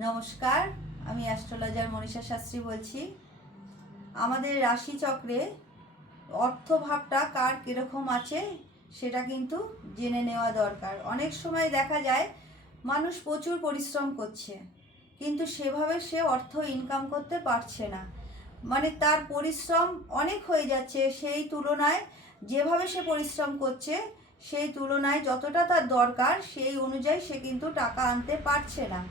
নমস্কার, আমি অ্যাস্ট্রোলজার মনীষা শাস্ত্রী বলছি। আমাদের রাশিচক্রে অর্থভাবটা কার কীরকম আছে সেটা কিন্তু জেনে নেওয়া দরকার। অনেক সময় দেখা যায় মানুষ প্রচুর পরিশ্রম করছে, কিন্তু সেভাবে সে অর্থ ইনকাম করতে পারছে না। মানে তার পরিশ্রম অনেক হয়ে যাচ্ছে, সেই তুলনায় যেভাবে সে পরিশ্রম করছে সেই তুলনায় যতটা তার দরকার সেই অনুযায়ী সে কিন্তু টাকা আনতে পারছে না।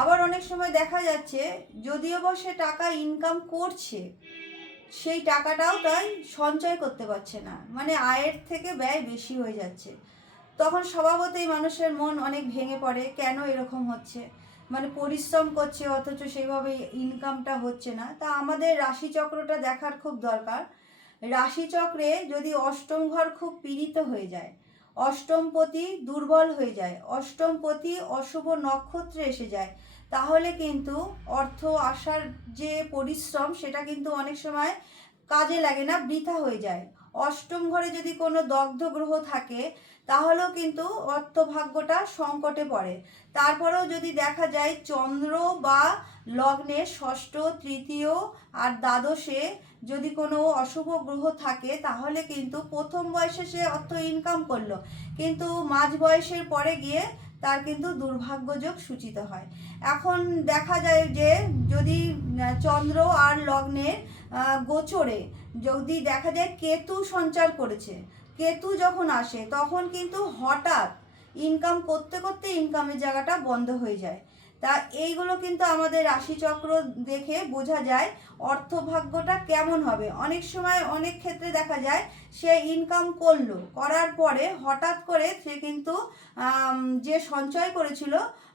আবার অনেক সময় দেখা যাচ্ছে যদিও বা সে টাকা ইনকাম করছে, সেই টাকাটাও তাই সঞ্চয় করতে পারছে না, মানে আয়ের থেকে ব্যয় বেশি হয়ে যাচ্ছে। তখন স্বভাবতই মানুষের মন অনেক ভেঙে পড়ে, কেন এরকম হচ্ছে, মানে পরিশ্রম করছে অথচ সেইভাবে ইনকামটা হচ্ছে না। তা আমাদের রাশিচক্রটা দেখার খুব দরকার। রাশিচক্রে যদি অষ্টম ঘর খুব পীড়িত হয়ে যায়, অষ্টমপতি দুর্বল হয়ে যায়, অষ্টমপতি অশুভ নক্ষত্রে এসে যায়, তাহলে কিন্তু অর্থ আসার যে পরিশ্রম সেটা কিন্তু অনেক সময় কাজে লাগে না, বৃথা হয়ে যায়। অষ্টম ঘরে যদি কোনো দগ্ধ গ্রহ থাকে তাহলেও কিন্তু অর্থভাগ্যটা সংকটে পড়ে। তারপরেও যদি দেখা যায় চন্দ্র বা লগ্নে ষষ্ঠ, তৃতীয় আর দ্বাদশে যদি কোনো অশুভ গ্রহ থাকে তাহলে কিন্তু প্রথম বয়সে সে অর্থ ইনকাম করলো, কিন্তু মাঝ বয়সের পরে গিয়ে তার কিন্তু দুর্ভাগ্যযোগ সূচিত হয়। এখন দেখা যায় যে যদি চন্দ্র আর লগ্নের গোচরে যদি দেখা যায় কেতু সঞ্চার করেছে, কেতু যখন আসে তখন কিন্তু হঠাৎ ইনকাম করতে করতে ইনকামের জায়গাটা বন্ধ হয়ে যায়। তা এইগুলো কিন্তু আমাদের রাশিচক্র দেখে বোঝা যায় অর্থভাগ্যটা কেমন হবে। অনেক সময় অনেক ক্ষেত্রে দেখা যায় সে ইনকাম করলো, করার পরে হঠাৎ করে সে কিন্তু যে সঞ্চয় করেছিল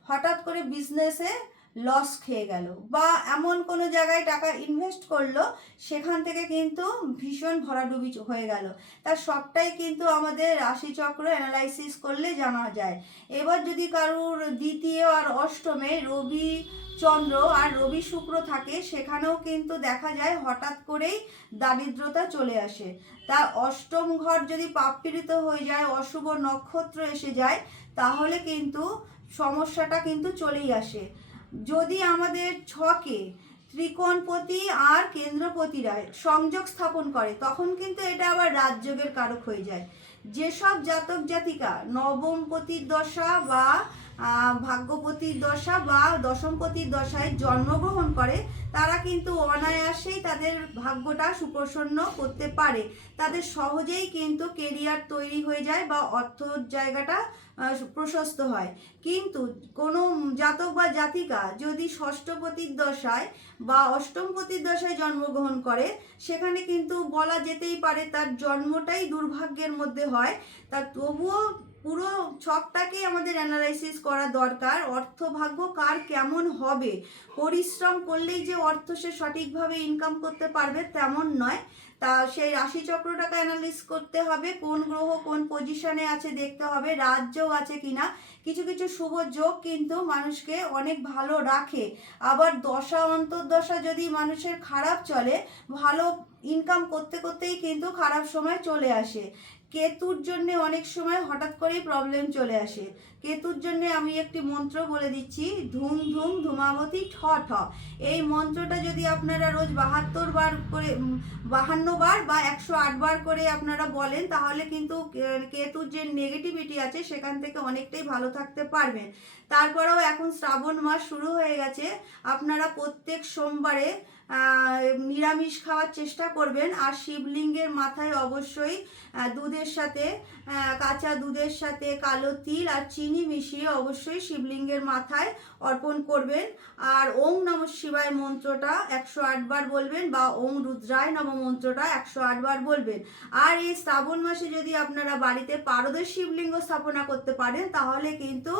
হঠাৎ করে বিজনেসে লস খেয়ে গেল, বা এমন কোনো জায়গায় টাকা ইনভেস্ট করলো সেখান থেকে কিন্তু ভীষণ ভরাডুবি হয়ে গেল। তার সবটাই কিন্তু আমাদের রাশিচক্র অ্যানালাইসিস করলে জানা যায়। এবার যদি কারুর দ্বিতীয় আর অষ্টমে রবি চন্দ্র আর রবি শুক্র থাকে সেখানেও কিন্তু দেখা যায় হঠাৎ করেই দারিদ্রতা চলে আসে। তার অষ্টম ঘর যদি পাপপীড়িত হয়ে যায়, অশুভ নক্ষত্র এসে যায়, তাহলে কিন্তু সমস্যাটা কিন্তু চলেই আসে। যদি আমাদের ছকে ত্রিকোণপতি আর কেন্দ্রপতিরা সংযোগ স্থাপন করে তখন কিন্তু এটা আবার রাজযোগের কারক হয়ে যায়। যেসব জাতক জাতিকা নবমপতির দশা বা ভাগ্যপতির দশা বা দশমপতির দশায় জন্মগ্রহণ করে তারা কিন্তু অনায়াসেই তাদের ভাগ্যটা সুপ্রসন্ন করতে পারে, তাদের সহজেই কিন্তু কেরিয়ার তৈরি হয়ে যায় বা অর্থর জায়গাটা প্রশস্ত হয়। কিন্তু কোনো জাতক বা জাতিকা যদি ষষ্ঠপতির দশায় বা অষ্টমপতির দশায় জন্মগ্রহণ করে সেখানে কিন্তু বলা যেতেই পারে তার জন্মটাই দুর্ভাগ্যের মধ্যে হয়। তা তবুও পুরো ছকটাকে আমাদের অ্যানালাইসিস করা দরকার, অর্থভাগ্য কার কেমন হবে। পরিশ্রম করলেই যে অর্থ সে সঠিকভাবে ইনকাম করতে পারবে তেমন নয়। তা সেই রাশিচক্রটাকে অ্যানালিস করতে হবে, কোন গ্রহ কোন পজিশনে আছে দেখতে হবে, রাজযোগ আছে কিনা। কিছু কিছু শুভ যোগ কিন্তু মানুষকে অনেক ভালো রাখে, আবার দশা অন্তর্দশা যদি মানুষের খারাপ চলে ভালো ইনকাম করতে করতেই কিন্তু খারাপ সময় চলে আসে। কেতুর জন্য অনেক সময় হঠাৎ করেই প্রবলেম চলে আসে। কেতুর জন্য আমি একটি মন্ত্র বলে দিচ্ছি, ধুম ধুম ধুমাবতী ঠ ঠ। এই মন্ত্রটা যদি আপনারা রোজ 72 বার করে 52 বার বা 108 বার করে আপনারা বলেন তাহলে কিন্তু কেতুর যে নেগেটিভিটি আছে সেখান থেকে অনেকটাই ভালো থাকতে পারবেন। তারপরেও এখন শ্রাবণ মাস শুরু হয়ে গেছে, আপনারা প্রত্যেক সোমবারে নিরামিষ খাওয়ার চেষ্টা করবেন, আর শিবলিঙ্গের মাথায় অবশ্যই দুধের সাথে কাঁচা দুধের সাথে কালো তিল আর চিনি মিশিয়ে অবশ্যই শিবলিঙ্গের মাথায় অর্পণ করবেন। আর ওং নমঃ শিবায় মন্ত্রটা 108 বার বলবেন বা ওং রুদ্রায় নমঃ মন্ত্রটা 108 বার বলবেন। আর এই শ্রাবণ মাসে যদি আপনারা বাড়িতে পারদের শিবলিঙ্গ স্থাপনা করতে পারেন তাহলে কিন্তু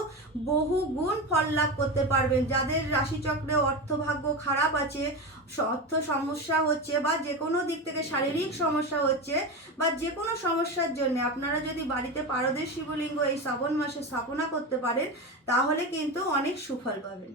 বহু গুণ ফল লাভ করতে পারবেন। যাদের রাশিচক্রে অর্থভাগ্য খারাপ আছে, অর্থ সমস্যা হচ্ছে বা যে কোনো দিক থেকে শারীরিক সমস্যা হচ্ছে বা যে কোনো সমস্যার জন্য আপনারা যদি বাড়িতে পারদের শিবলিঙ্গ এই শ্রাবণ মাসে স্থাপনা করতে পারেন তাহলে কিন্তু অনেক সুফল পাবেন।